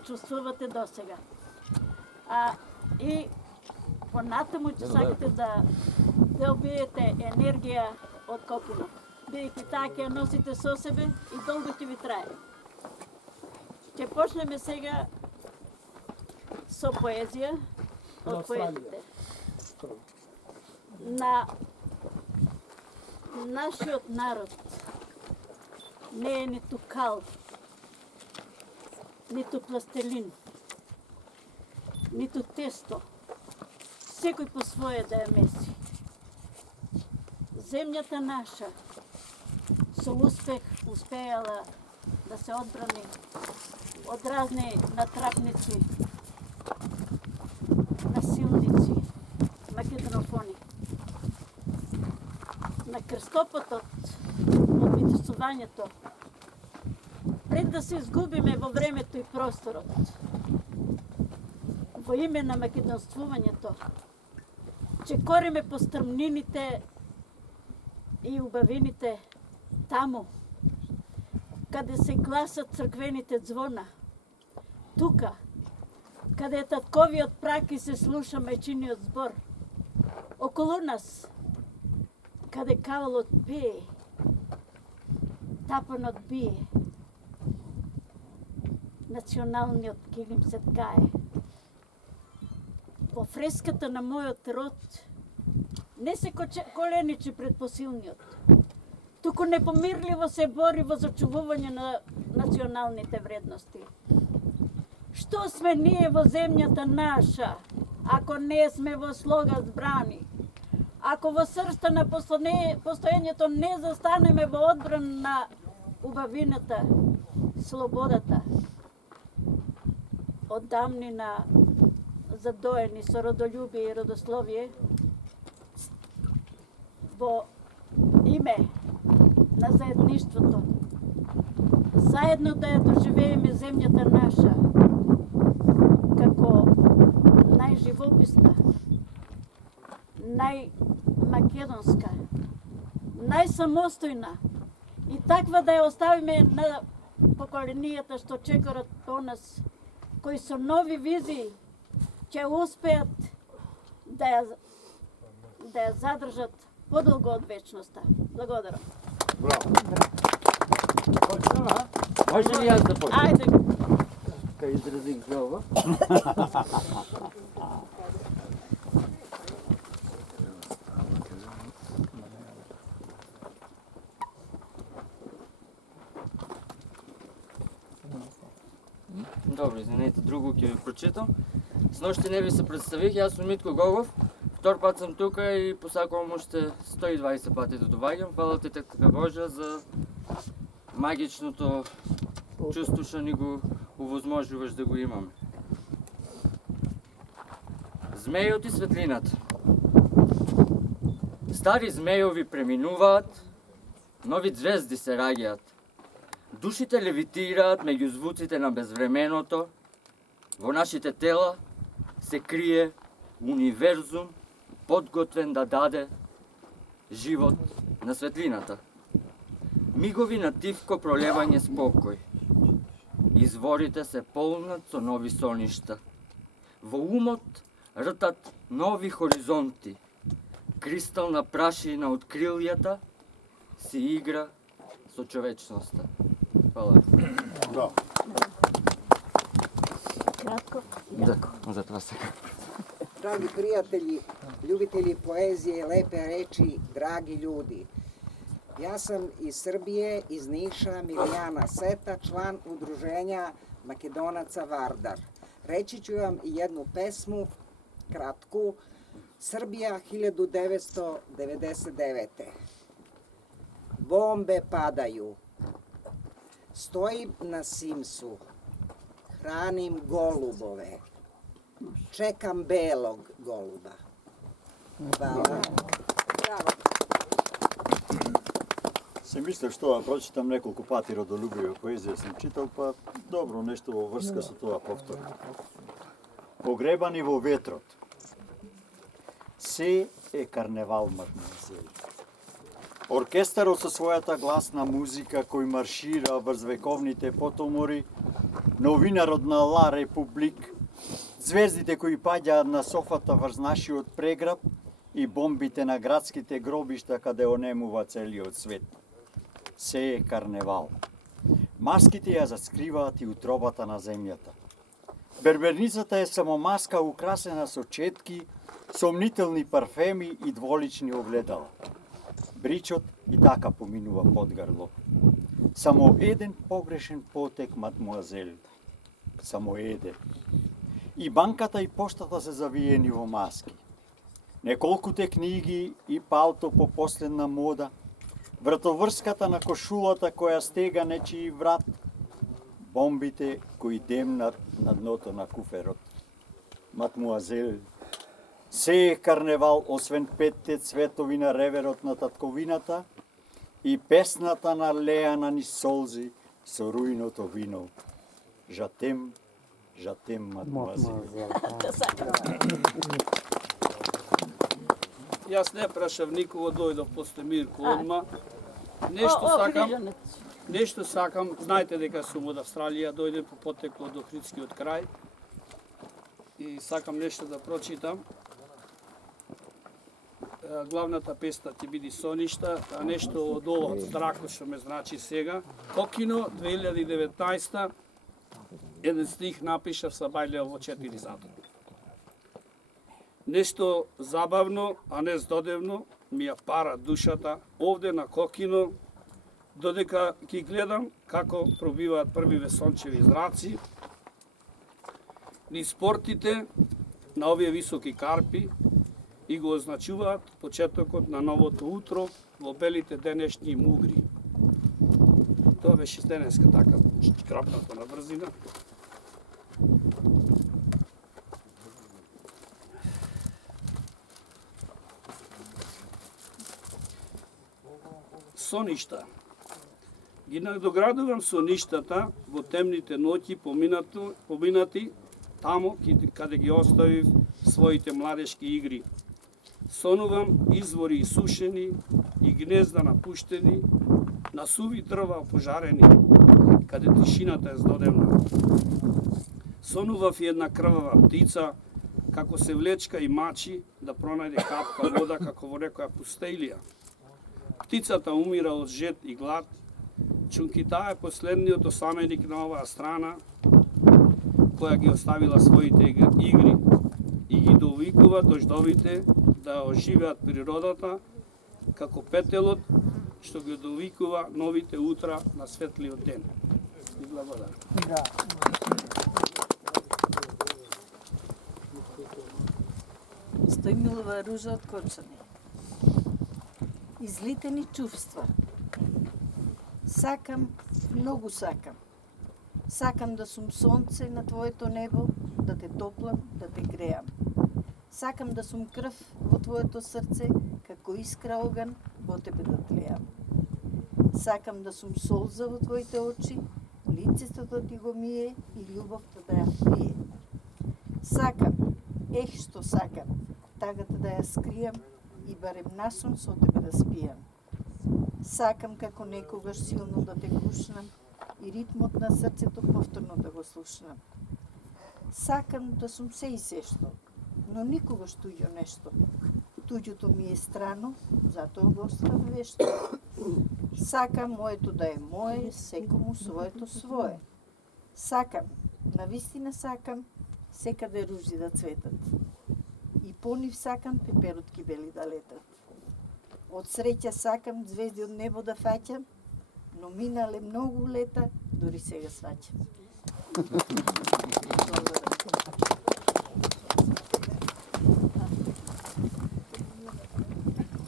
се чувствувате досега. И понатаму ќе сакате да добиете енергија од копунот. Бидејќи таа ќе ја носите со себе и долго ќе ви трае. Ќе почнеме сега со поезија од поетите. На нашиот народ не е ниту кал, ниту пластелин, ниту тесто. Секој по своje да ја меси. Земјата наша со успех успеала да се одбрани од разни натрапници, насилници, македонофони. На крстопотот од битесувањето, пред да се изгубиме во времето и просторот, во име на македонствувањето, ќе кориме по стрмнините и убавините таму, каде се гласат црквените звона, тука, каде е татковиот прак и се слуша мајчиниот збор, околу нас, каде кавалот пее, тапанот бие, националниот килим се ткае. Во фреската на мојот род не се коленичи пред посилниот, туку непомирливо се бори во зачувување на националните вредности. Што сме ние во земјата наша, ако не сме во слога збрани? Ако во срста на постоењето не застанеме во одбран на убавината, слободата, од дамнина задоени со родолюбие и родословие, во име на заедништвото, заедно да ја доживееме земјата наша како најживописна, најмакедонска, најсамостојна и таква да ја оставиме на поколенијата што чекорат по нас, кои со нови визии ќе успеат да ја задржат подолго од вечноста. Благодарам. Браво. Може ли јас да почнем? Ајде. Кај изразих жалба. Добро, извинете, друго ќе ви прочитам. Сношти не ви се представих, јас сум Митко Гогов. Втор пат сум тука и посакувам уште 120 пати да доваѓам. Фала ти така Божа за магичното чувство што ни го увозможуваш да го имаме. Змејот и светлината. Стари змејови преминуваат, нови звезди се раѓаат. Душите левитираат меѓу звуците на безвременото. Во нашите тела се крие универзум подготвен да даде живот на светлината. Мигови на тивко пролевање спокој. Изворите се полнат со нови соништа. Во умот ртат нови хоризонти. Кристална прашина од крилјата си игра со човечноста. Фала. Браво. Кратко. Да, затоа сега. Драги пријатели, љубители поезije, лепе речи, драги људи. Јас сам из Србије, из Ниша, Милијана Сета, члан удружења Македонаца Вардар. Речи ću vam i jednu pesmu, kratku, Srbija 1999. Bombe padaju. Stojim na Simsu. Hranim golubove. Čekam belog goluba. Hvala. Bravo. Се мислев што да прочитам неколку пати родолюбива поезија сум читал, па добро нешто во врска со тоа повторно. Погребани во ветрот. Се е карневал, мадмуазели. Оркестарот со својата гласна музика кој маршира врз вековните потомори новинарот на Ла Републик, звездите кои паѓаат на софата врз нашиот преграб и бомбите на градските гробишта каде онемува целиот свет. Се е карневал. Маските ја заскриваат и утробата на земјата. Берберницата е само маска украсена со четки, сомнителни парфеми и дволични огледала. Бричот и така поминува под грло. Само еден погрешен потек, мадмуазел. Само еден. И банката и поштата се завиени во маски. Неколкуте книги и палто по последна мода, вратоврската на кошулата која стега нечии врат, бомбите кои демнат на дното на куферот. Мадмуазел, се е карневал освен петте цветови на реверот на татковината и песната на лејана низ солзи со рујното вино. Жатем, мадмуазел. Јас не прашав никого, дојдов после Мирко одма. Нешто сакам, знаете дека сум од Австралија, дојдем по потекло од Охридскиот крај. И сакам нешто да прочитам. Главната песна ќе биде Соништа, а нешто од ова, од Здрако што ме значи сега. Кокино, 2019, еден стих напишав са бајлео во 4 сата. Нешто забавно, а не здодевно, ми ја пара душата овде на Кокино, додека ги гледам како пробиваат првиве сончеви зраци, низ спортите на овие високи карпи и го означуваат почетокот на новото утро во белите денешни мугри. Тоа беше денеска така крапната на брзина. Соништа. Ги надоградувам соништата во темните ноќи поминати тамо каде ги оставив своите младешки игри. Сонувам извори исушени и гнезда напуштени, на суви дрва опожарени, каде тишината е здодевна. Сонував и една крвава птица, како се влечка и мачи да пронајде капка вода како во некоја пустелија. Птицата умира од жет и глад, Чункита е последниот осаменик на оваа страна, која ги оставила своите игри и ги довикува дождовите да оживеат природата, како петелот што ги довикува новите утра на светлиот ден. И благодарам. Стојмилова Ружа од Корчани. Излитени чувства. Сакам, многу сакам. Сакам да сум сонце на твоето небо, да те топлам, да те греам. Сакам да сум крв во твоето срце, како искра оган во тебе да тлеам. Сакам да сум солза во твоите очи, лицето да ти го мие и љубовта да ја пие. Сакам, што сакам, тагата да ја скријам и барем насон со тебе да спијам. Сакам како некогаш силно да те гушнам и ритмот на срцето повторно да го слушнам. Сакам да сум се и сешто, но никогаш туѓо нешто. Туѓото ми е страно, затоа го оставам вешто. Сакам моето да е мое, секому своето свое. Сакам, навистина сакам, секаде ружи да цветат. И по нив сакам пеперутки бели да летат. Од среќа сакам звезди од небо да фаќам, но минале многу лета, дори сега сваќам.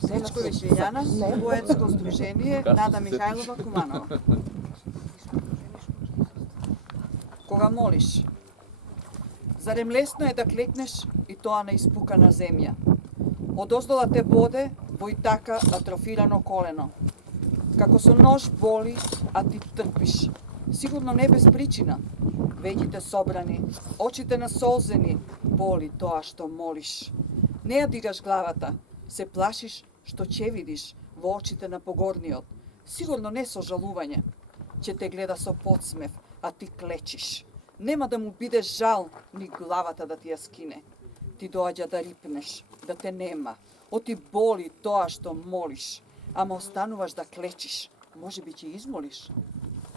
Сечковиќ Лиљана, поетско здружение Нада Михајлова Куманова. Кога молиш, зарем лесно е да клекнеш и тоа на испукана земја. Одоздола те боде во и така атрофирано колено. Како со нож боли, а ти трпиш. Сигурно не без причина. Веќите собрани, очите насолзени, боли тоа што молиш. Не ја дигаш главата, се плашиш што ќе видиш во очите на погорниот. Сигурно не со жалување. Ќе те гледа со подсмев, а ти клечиш. Нема да му биде жал ни главата да ти ја скине. Ти доаѓа да рипнеш, да те нема. Оти боли тоа што молиш, ама остануваш да клечиш. Може би ќе измолиш.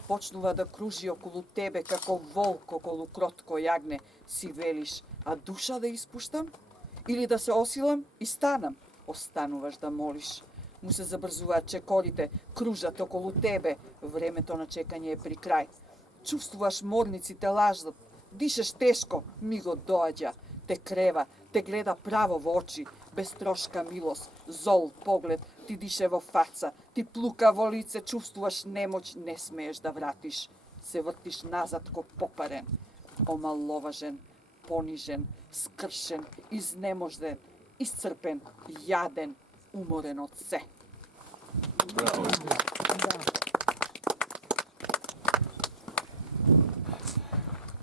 Почнува да кружи околу тебе како волк околу кротко јагне, си велиш, а душа да испуштам? Или да се осилам и станам? Остануваш да молиш. Му се забрзуваат чекорите, кружат околу тебе, времето на чекање е при крај. Чувствуваш морниците лажат, дишеш тешко, мигот доаѓа, те крева, те гледа право во очи, без трошка милост, зол поглед, ти дише во фаца, ти плука во лице, чувствуваш немоќ, не смееш да вратиш. Се вртиш назад ко попарен, омаловажен, понижен, скршен, изнеможден, исцрпен, јаден, уморен од се.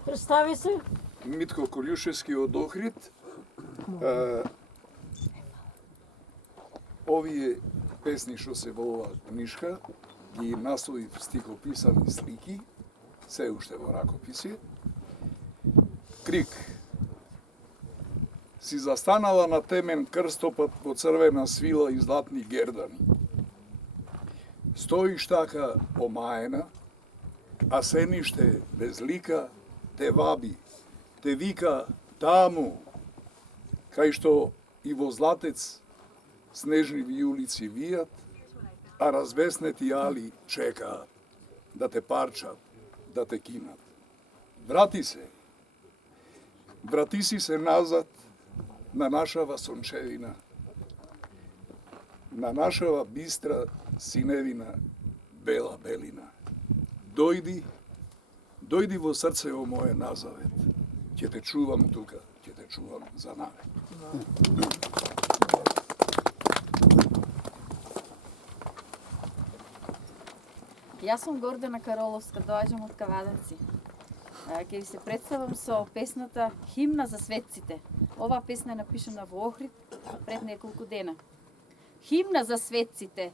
Представи се. Митко Колјушевски од Охрид. Овие песни што се во ова книжка ги насловив стихописани слики, се уште во ракописи. Крик. Си застанала на темен крстопат во црвена свила и златни гердани. Стоиш така омаена, а сениште без лика те ваби, те вика таму, кај што и во Златец снежни вијулици вијат, а развеснети али чекаат да те парчат, да те кинат. Врати си се назад на нашава сончевина, на нашава бистра синевина, бела белина. Дојди во срцево моје назавет. Ќе те чувам тука, ќе те чувам за навек. Јас сум Гордана Кароловска, доаѓам од Кавадарци. Ќе ви се представам со песната Химна за светците. Оваа песна е напишана во Охрид пред неколку дена. Химна за светците.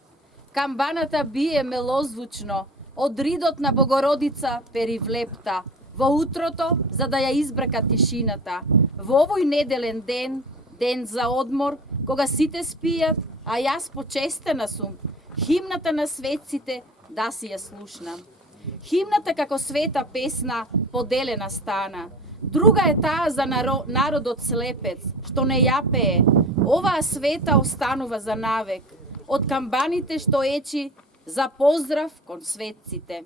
Камбаната бие мелозвучно, од ридот на Богородица перивлепта, во утрото за да ја избрака тишината. Во овој неделен ден, ден за одмор, кога сите спијат, а јас почестена сум, химната на светците да си ја слушнам. Химната како света песна поделена стана. Друга е таа за народот слепец, што не ја пее. Оваа света останува за навек. Од камбаните што ечи за поздрав кон светците,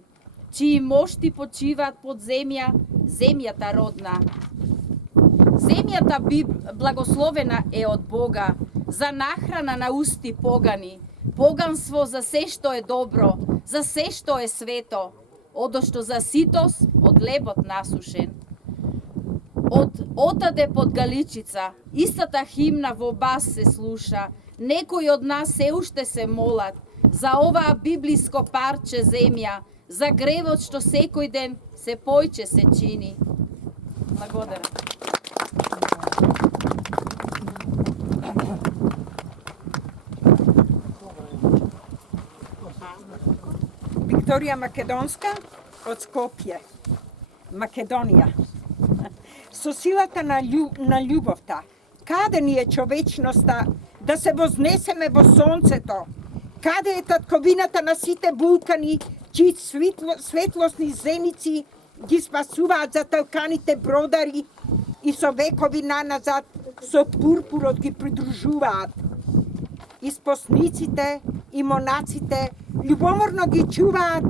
чии мошти почиваат под земја, земјата родна. Земјата благословена е од Бога, за нахрана на усти погани, поганство за се што е добро, за се што е свето, одошто за ситос од лебот насушен. Од отаде под Галичица, истата химна во бас се слуша, некои од нас се уште се молат за оваа библиско парче земја, за гревот што секој ден се појче се чини. Благодарам. Викторија Македонска од Скопје, Македонија. Со силата на љубовта, каде ни е човечноста да се вознесеме во сонцето? Каде е татковината на сите вулкани, чии светлосни зеници ги спасуваат заталканите бродари и со векови наназад со пурпурот ги придружуваат? Испосниците и монаците љубоморно ги чуваат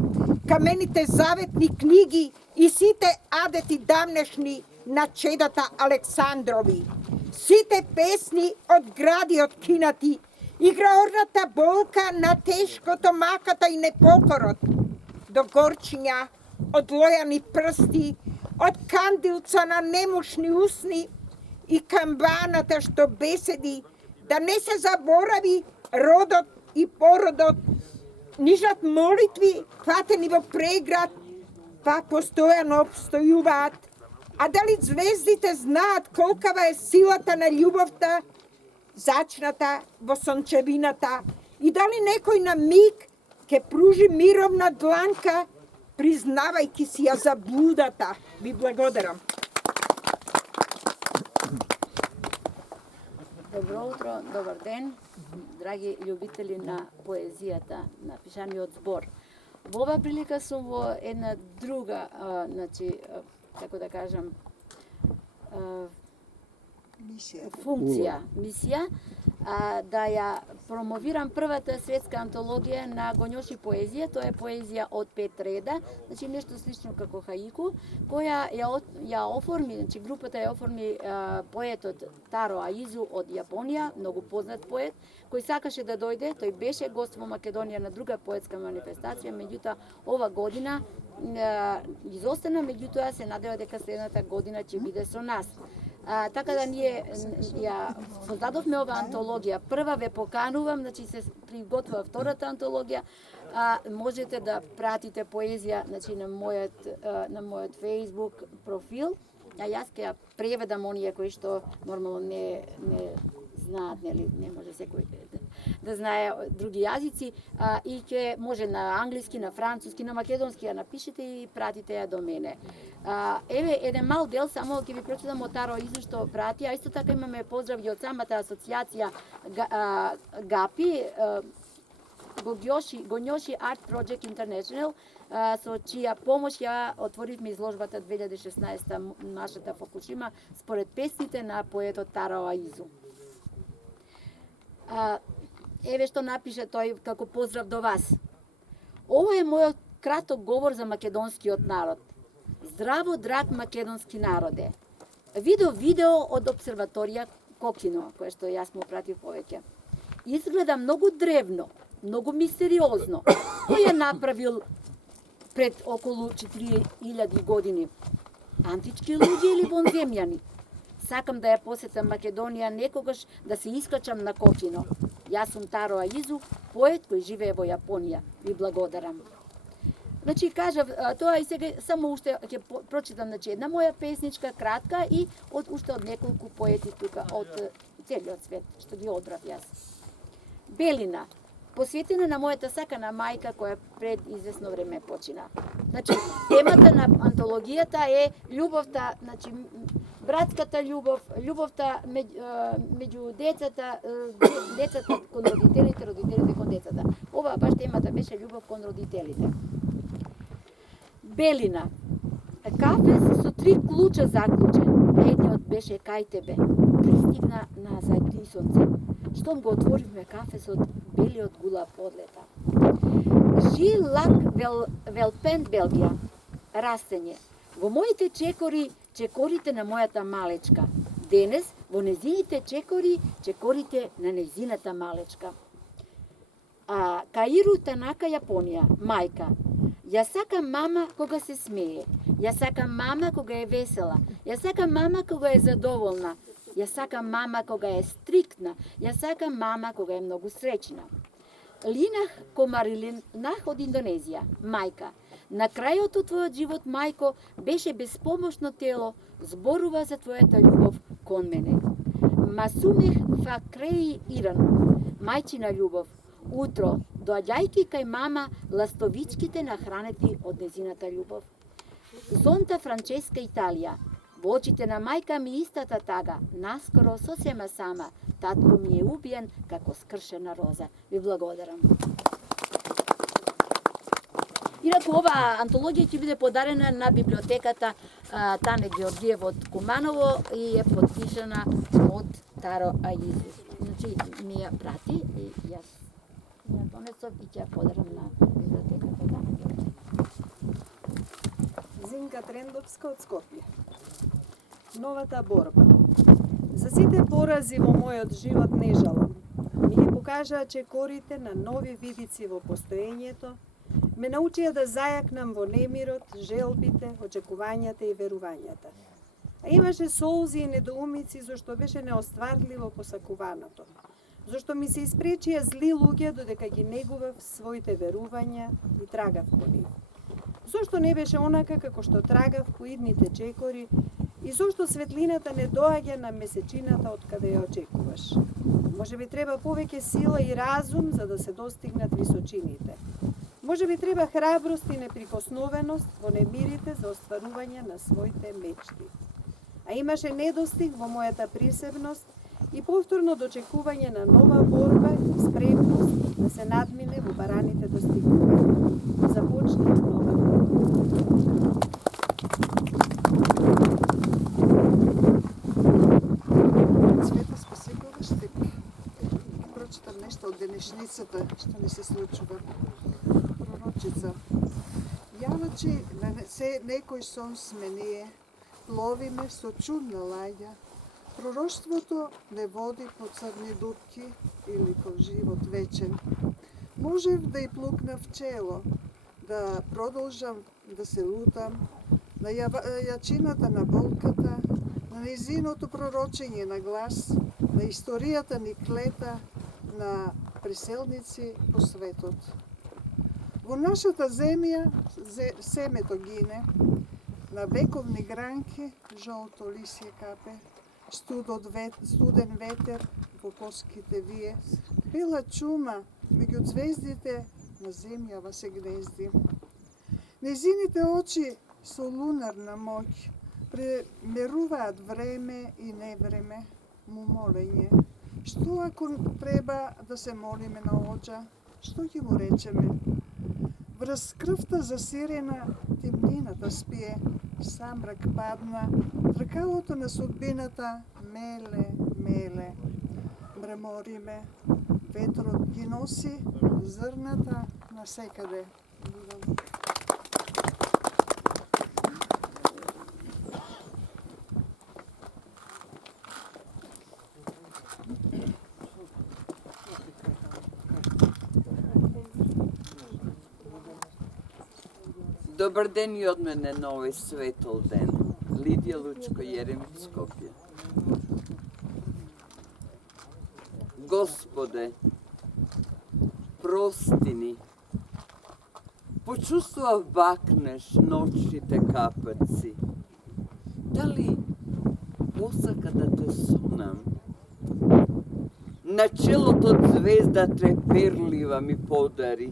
камените заветни книги и сите адети давнешни на чедата Александрови. Сите песни од гради откинати, играорната болка на тешкото маката и непокорот, до горчиња од лојани прсти, од кандилца на немошни усни и камбаната што беседи, да не се заборави родот и породот, нижат молитви фатени во преград, па постојано обстојуваат. А дали звездите знаат колкава е силата на љубовта, зачната во сончевината, и дали некој на миг ќе пружи мировна дланка признавајќи си ја заблудата. Ви благодарам. Добро утро, добар ден, драги љубители на поезијата, на пишаниот збор. Во оваа прилика сум во една друга, како да кажам, мисија, да ја промовирам првата светска антологија на Гонјоши поезија. Тоа е поезија од 5 реда, значи нешто слично како хаику, која ја оформи, значи групата ја оформи поетот Таро Аизу од Јапонија, многу познат поет, кој сакаше да дојде, тој беше гост во Македонија на друга поетска манифестација, меѓутоа ова година изостана, меѓутоа се надева дека следната година ќе биде со нас. Така да ние ја создадовме ова антологија. Прва ве поканувам, значи се приготвува втората антологија. Можете да пратите поезија, значи на мојот Facebook профил. Јас ќе ја преведам оние кои што нормално не знаат, нели, не може секој да знае други јазици, и ќе може на англиски, на француски, на македонски ја напишете и пратите ја до мене. Еве еден мал дел, само ќе ви прочитам од Таро Аизу што прати, а исто така имаме поздрави од самата асоциација ГАПИ, Гонјоши Арт Project International, со чија помош ја отворивме изложбата 2016 нашата Фукушима според песните на поетот Таро Аизу. Еве што напише тој како поздрав до вас. Ово е мојот краток говор за македонскиот народ. Здраво, драг македонски народе. Видео од обсерваторија Кокино, кое што јас му пратив повеќе. Изгледа многу древно, многу мистериозно. Кој ја направил пред околу 4000 години? Антички луѓе или вонземјани? Сакам да ја посетам Македонија некогаш да се искачам на Кокино. Јас сум Таро Аизу, поет кој живее во Јапонија. Ви благодарам. Значи, кажав тоа и сега само уште ќе прочитам, значи, една моја песничка кратка и уште од неколку поети тука од целиот свет, што ги одбрав јас. Белина, посветена на мојата сакана мајка која пред известно време почина. Значи, темата на антологијата е љубовта, значи, братската љубов, љубовта меѓу децата, децата кон родителите, родителите кон децата. Ова баш темата беше љубов кон родителите. Белина. Кафе со 3 клуча заклучен. Едниот беше кај тебе. Пристигна на зајдисонце. Штом го отворивме кафесот, белиот гулав подлета. Жи лак велпен Белгија. Растење. Во моите чекори, чекорите на мојата малечка. Денес, во незините чекори, чекорите на незината малечка. Каиру Танака, Јапонија, мајка. Ја сакам мама кога се смее. Ја сакам мама кога е весела. Ја сакам мама кога е задоволна. Ја сакам мама кога е стриктна. Ја сакам мама кога е многу среќна. Линах Комарилинах од Индонезија, мајка. На крајот од твојот живот, мајко, беше безпомошно тело, зборува за твојата љубов кон мене. Масумех Факреи Иран, мајчина љубов. Утро, доаѓајки кај мама, ластовичките нахранети од незината љубов. Зонта Франческа, Италија. Во очите на мајка ми истата тага, наскоро сосема сама, татко ми е убиен како скршена роза. Ви благодарам. Инаку, ова антологија ќе биде подарена на библиотеката Тане Георгиев од Куманово и е подпишана од Таро Аизу. Значи, ми ја прати и јас ја донесов и ќе ја подарам на библиотеката Тане Георгиев. Зинка Трендовска од Скопје. Новата борба. За сите порази во мојот живот не жалам. Ми ги покажаа чекорите на нови видици во постоењето, ме научија да зајакнам во немирот, желбите, очекувањата и верувањата. А имаше солзи и недоумици зашто беше неостварливо посакуваното. Зашто ми се испречија зли луѓе додека ги негував своите верувања и трагав по нив. Зошто не беше онака како што трагав по идните чекори и зошто светлината не доаѓа на месечината од каде ја очекуваш. Може би треба повеќе сила и разум за да се достигнат височините. Може би треба храброст и неприкосновеност во немирите за остварување на своите мечти. А имаше недостиг во мојата присебност и повторно дочекување на нова борба и спремност да се надмине во бараните достигнувања. Започне нова борба. Цвета Спасекова ще прочитам нешто од денешницата што ни се случува. Пророчица. Јавачи се некој сон сме ние, пловиме со чудна лаѓа. Пророштвото не води по црни дупки или по живот вечен. Можев да и плукнав чело, да продолжам да се лутам на јачината на болката, на низиното пророчење на глас, на историјата ни клета на преселници по светот. Во нашата земја семето гине, на вековни гранки жолто лисје капе, студен ветер во коските вие, бела чума меѓу звездите на земјава се гнезди. Незините очи со лунарна моќ премеруваат време и невреме, му молење. Што ако треба да се молиме на Оџа, што ќе му речеме? Врз крвта засирена темнината спие, самрак падна, тркалото на судбината меле, мремориме, ветрот ги носи зрната насекаде. Добар ден и од мене на овој светол ден. Лидија Лучко Јеремиć, Скопје. Господе, прости ни. Почувствував бакнеш ночните капаци. Дали посака да те сунам? На челото од звезда треперлива ми подари.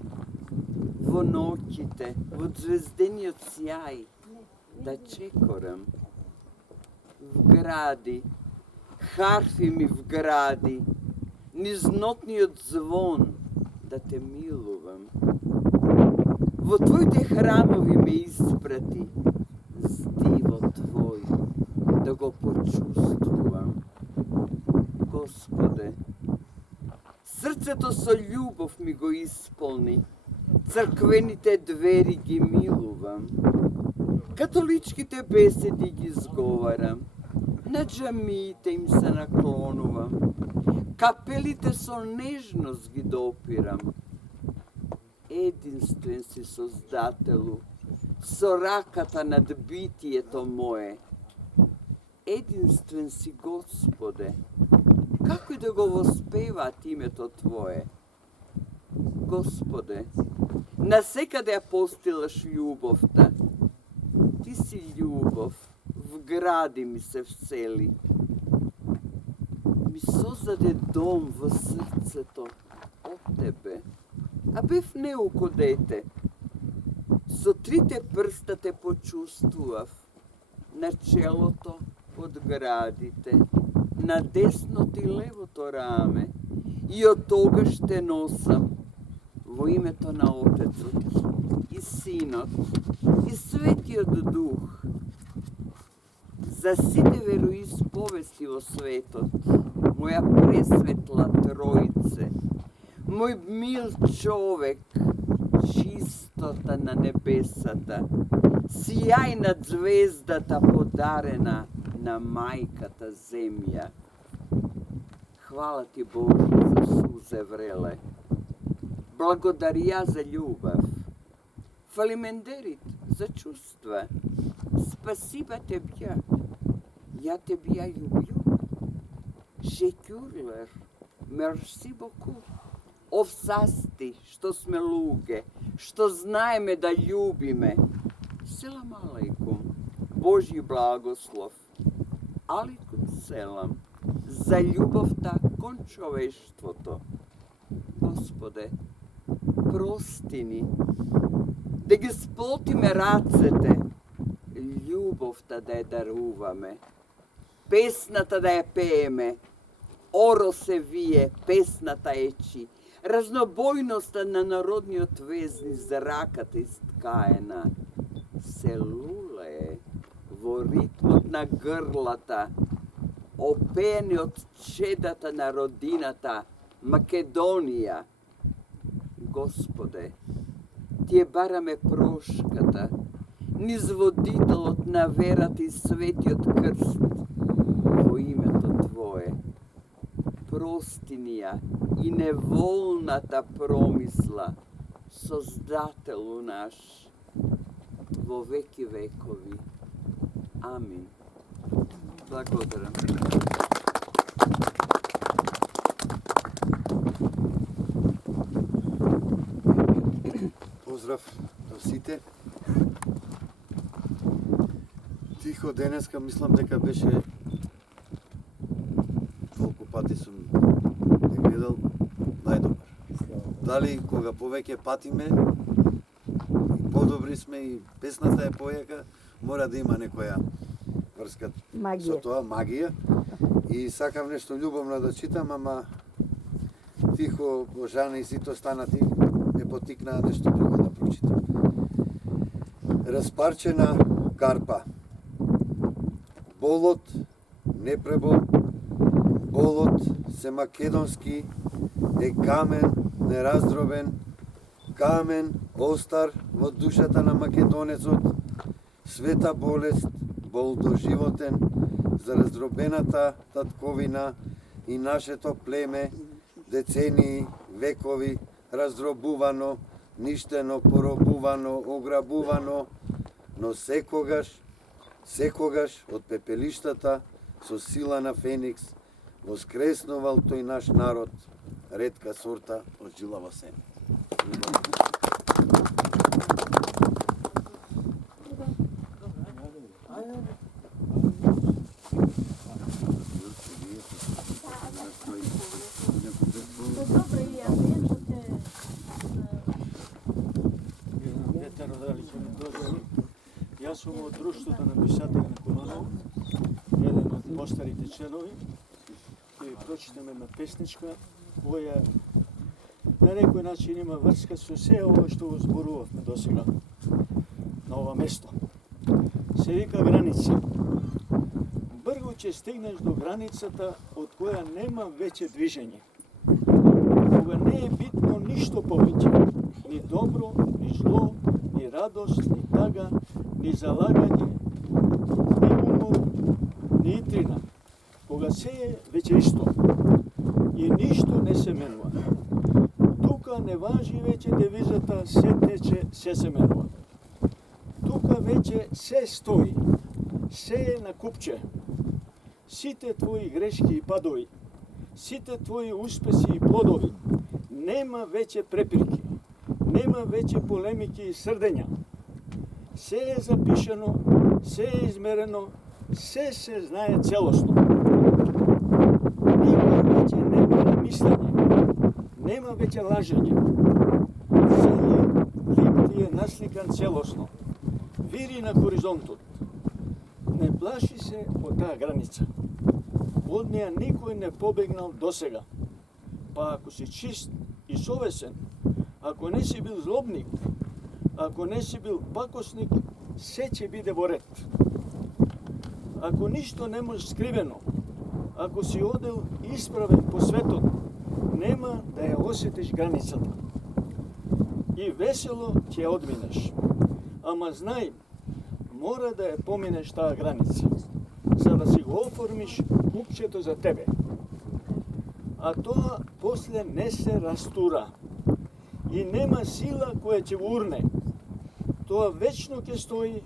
Во ноќите, во звездениот сјај, да чекорам. Вгради, харфи ми вгради, низ нотниот звон, да те милувам. Во твоите храмови ме испрати, с диво твој, да го почувствувам. Господе, срцето со љубов ми го исполни, црквените двери ги милувам, католичките беседи ги зговарам, на џамиите им се наклонувам, капелите со нежност ги допирам. Единствен си Создателу, со раката над битието мое. Единствен си Господе, како и да го воспеваат името Твое. Господе, насекаде ја постилаш љубовта. Ти си љубов, вгради ми се всели. Ми создаде дом во срцето од Тебе, а бев неуко дете. Со трите прста те почувствував, на челото под градите, на десното и левото раме, и од тогаш те носам во името на Отецот и Синот и Светиот Дух, за сите вероисповести во светот, моја пресветла Троице, мој мил човек, чистота на небесата, сјајна звездата подарена на мајката земја. Хвала ти Боже за сузе вреле. Благодаря за љубав. Фалимендерит за чувства. Спасибо тебе. Я тебя люблю. Жекюрлер. Мерси боку. Овсасти, што сме луѓе, што знаеме да љубиме. Селам алейкум. Божји благослов. Алейкум селам. За љубовта кон човештвото. Господе, Прости ни. Да ги сплотиме рацете. Љубовта да ја даруваме. Песната да ја пееме. Оро се вие, песната ечи. Разнобојноста на народниот везни за раката искаена. Се луле во ритмот на грлата, опеени од чедата на родината, Македонија. Господе, Тие бараме прошката, низ водителот на верата и светиот крст, во името Твое. Прости ни ја и неволната промисла, Создателу наш, во веки векови. Амин. Благодарам. Поздрав до сите. Тихо денеска мислам дека беше толку пати сум не гледал најдобар. Дали кога повеќе патиме и подобри сме и песната е појака, мора да има некоја врска со тоа, магија. И сакам нешто љубовно да читам, ама тихо Божана и сито станати ме потикнаа нешто друго да прочитам. Распарчена карпа. Болот не пребол, болот се македонски е камен нераздробен, камен остар во душата на македонецот, света болест, бол доживотен за раздробената татковина и нашето племе, децении, векови, раздробувано, ништено, поробувано, ограбувано, но секогаш од пепелиштата со сила на Феникс воскреснувал тој наш народ, ретка сорта од жилава сен. Јас сум од Друштвото на писатели на Колоново, еден од постарите членови, и прочитаме на песничка, која на некој начин има врска со се ова што го зборувавме досега на ова место. Се вика граница. Брзо ќе стигнеш до границата од која нема веќе движење. Кога не е битно ништо повеќе, ни добро, ни зло, ни радост, ни тага, ни залагање, ни умор, ни итрина. Кога се е веќе исто и ништо не се менува. Тука не важи веќе девизата се тече, се се менува. Тука веќе се стои, се е на купче. Сите твои грешки и падови, сите твои успеси и плодови, нема веќе препирки, нема веќе полемики и срдења. Се е запишано, се е измерено, се знае целосно. Никој веќе нема намислење, нема веќе лажење. Целиот лик ти е насликан целосно, вири на хоризонтот. Не плаши се од таа граница. Од неја никој не побегнал досега. Па ако си чист и совесен, ако не си бил злобник, ако не си бил пакосник, се ќе биде во ред. Ако ништо не може скривено, ако си одел исправен по светот, нема да ја осетиш границата. И весело ќе одминеш. Ама знај, мора да ја поминеш таа граница, за да си го оформиш купчето за тебе. А тоа после не се растура и нема сила која ќе го урне. Тоа вечно ќе стои,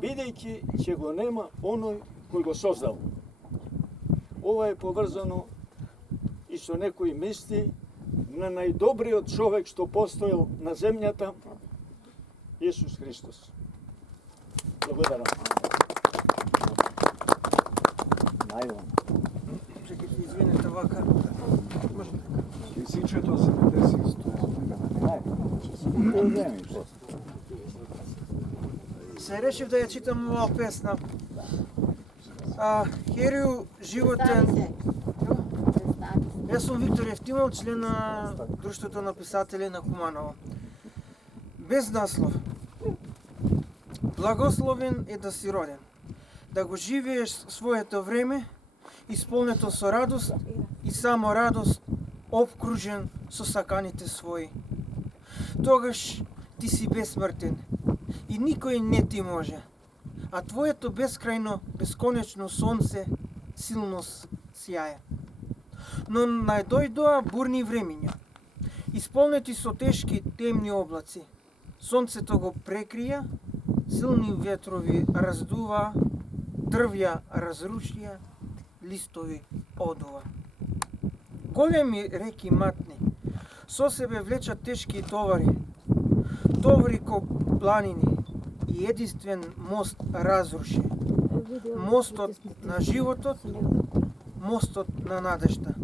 бидејќи ќе го нема оној кој го создал. Ова е поврзано и со некои мисли на најдобриот човек што постоел на земјата, Исус Христос. Благодарам. Чекайте, извинете, вака. Кисичето се ме деси. Се решив да ја читам оваа песна. Херију животен. Јас сум Виктор Евтимов, член на Друштвото на писатели на Куманово. Без наслов. Благословен е да си роден, да го живееш своето време, исполнето со радост и само радост, обкружен со саканите своји. Тогаш ти си безсмртен и никој не ти може, а твоето безкрајно, бесконечно сонце силно сјае. Но најдојдоа бурни времиња, исполнети со тешки темни облаци. Сонцето го прекрија, силни ветрови раздува, дрвја разрушија, листови одува. Големи реки матни, со себе влечат тешки товари, товари ко планини и единствен мост разруши. Мостот на животот, мостот на надежда.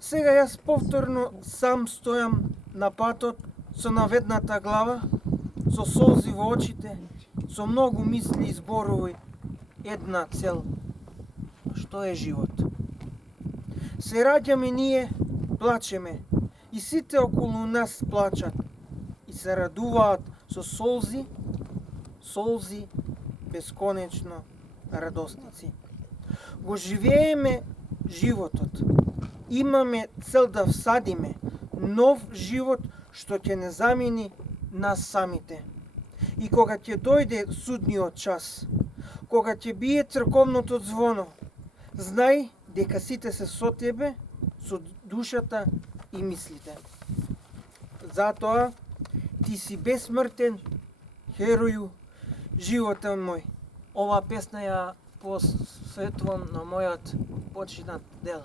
Сега јас повторно сам стојам на патот со наведната глава, со солзи во очите, со многу мисли и зборови, една цел. Што е живот? Се раѓаме ние, плачеме, и сите околу нас плачат и се радуваат со солзи, солзи бесконечно радостници. Го живееме животот. Имаме цел да всадиме нов живот што ќе не замени нас самите. И кога ќе дојде судниот час, кога ќе бие црковното звоно, знај дека сите се со тебе, со душата и мислите. Затоа ти си безсмртен, хероју, животен мој. Оваа песна ја посветувам на мојот починат дел.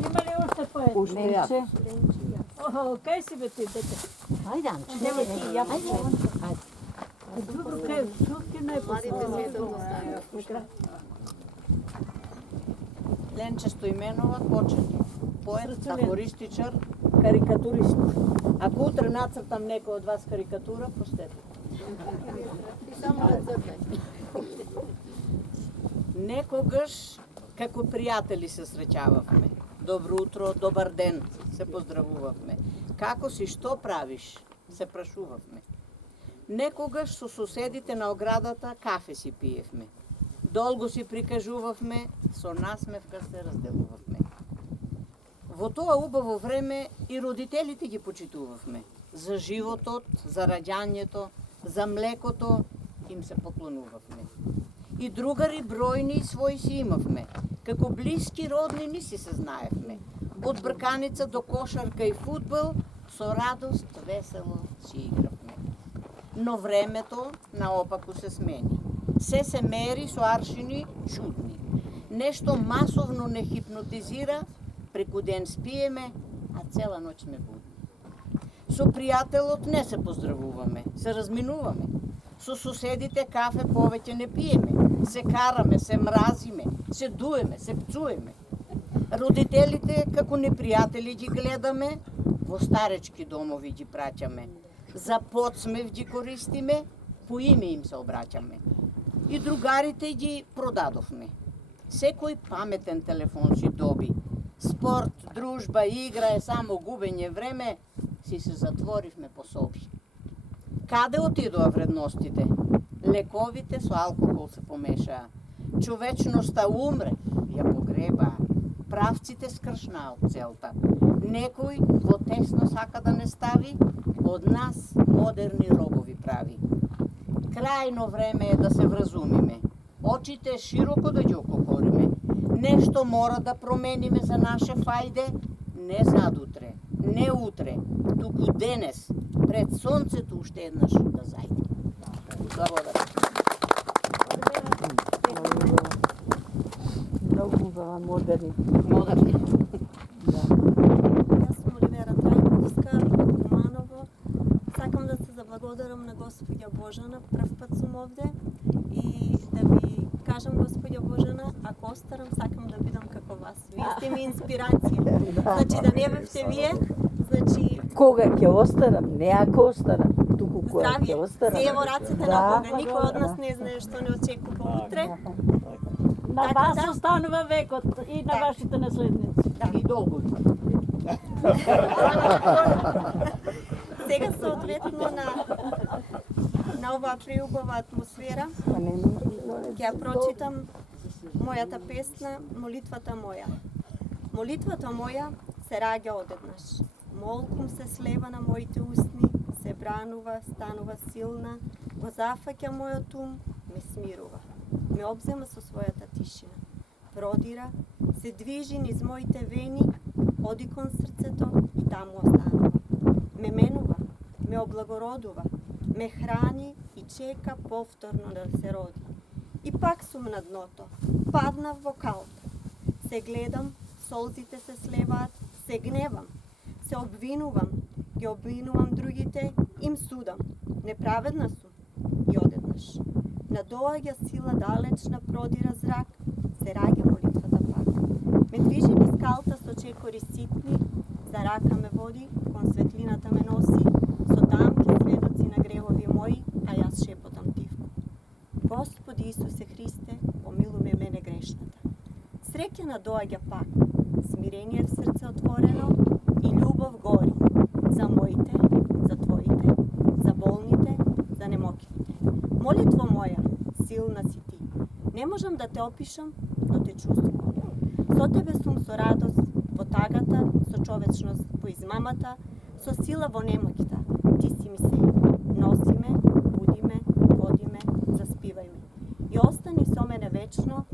Има ли още поет? Уште. Охо, кај си бе ти, дете? Ајде, Анче. Нема ти, ја почнем. Добро, кај, шутки Ленче Стоименова, почетник, поет, афористичар, карикатурист. Ако утре нацртам некој од вас карикатура, простете. И само да цртай. Некогаш, како пријатели се среќававме. Добро утро, добар ден, се поздравувавме. Како си, што правиш, се прашувавме. Некогаш со соседите на оградата кафе си пиевме. Долго си прикажувавме, со насмевка се разделувавме. Во тоа убаво време и родителите ги почитувавме. За животот, за раѓањето, за млекото им се поклонувавме. И другари бројни своји си имавме. Како блиски роднини си се знаевме. Од брканица до кошарка и фудбал, со радост, весело си игравме. Но времето наопаку се смени. Се мери со аршини чудни. Нешто масовно не хипнотизира, преку ден спиеме, а цела ноќ сме будни. Со пријателот не се поздравуваме, се разминуваме. Со соседите кафе повеќе не пиеме, се караме, се мразиме, се дуеме, се пцуеме. Родителите како непријатели ги гледаме, во старечки домови ги праќаме. За подсмев ги користиме, по име им се обраќаме. И другарите ги продадовме. Секој паметен телефон си доби. Спорт, дружба, игра е само губење време, си се затворивме по соби. Каде отидоа вредностите? Лековите со алкохол се помешаа. Човечноста умре, ја погребаа. Правците скршнаа од целта. Некој во тесно сака да не стави, од нас модерни робови прави. Крајно време е да се вразумиме. Очите широко да ги ококориме. Нешто мора да промениме за наше фајде, не задутре, не утре, туку денес, пред сонцето уште еднаш да зајде. Благодарам. Многу модерни. Модерни. Јас сум Оливера Трајковска, Куманово. Сакам да се заблагодарам на Господја Божана, прв пат сум овде и да ви кажам, Господја Божана, ако остарам, сакам да бидам како вас. Вие сте ми инспирација. Значи да не бевте вие, значи Кога ќе остарам, не ако остарам, туку кога ќе здравје, остарам. се е во рацете на Бога, никој од нас не знае што не очекува утре. На вас останува векот и на вашите наследници. Да. И долго. Сега соодветно на оваа преубава атмосфера, ќе ја прочитам мојата песна Молитвата моја. Молитвата моја се раѓа одеднаш. Молкум се слева на моите устни, се бранува, станува силна, го зафаќа мојот ум, ме смирува. Ме обзема со својата тишина. Продира, се движи низ моите вени, оди кон срцето и таму останува. Ме менува, ме облагородува, ме храни и чека повторно да се роди. И пак сум на дното, паднав во калта. Се гледам, солзите се сливаат, се гневам, се обвинувам, ги обвинувам другите, им судам. Неправедна сум и одеднаш. Надоаѓа сила далечна, продира зрак, се раѓа молитвата пак. Ме движи низ калта со чекори ситни, за рака ме води, кон светлината ме носи, со тамки следоци на гревови мои, а јас шепотам тивко. Господи Исусе Христе, помилуј ме мене грешната. Среќа надоаѓа пак, смирение в срце отворено и љубов гори за моите, за твоите, за болните, за немоките. Молитво моја, силна си ти. Не можам да те опишам, но те чувствувам. Со тебе сум со радост во тагата, со човечност по измамата, со сила во немоќта. Ти си ми се. Носи ме, буди ме, води ме, заспивај ме. И остани со мене вечно,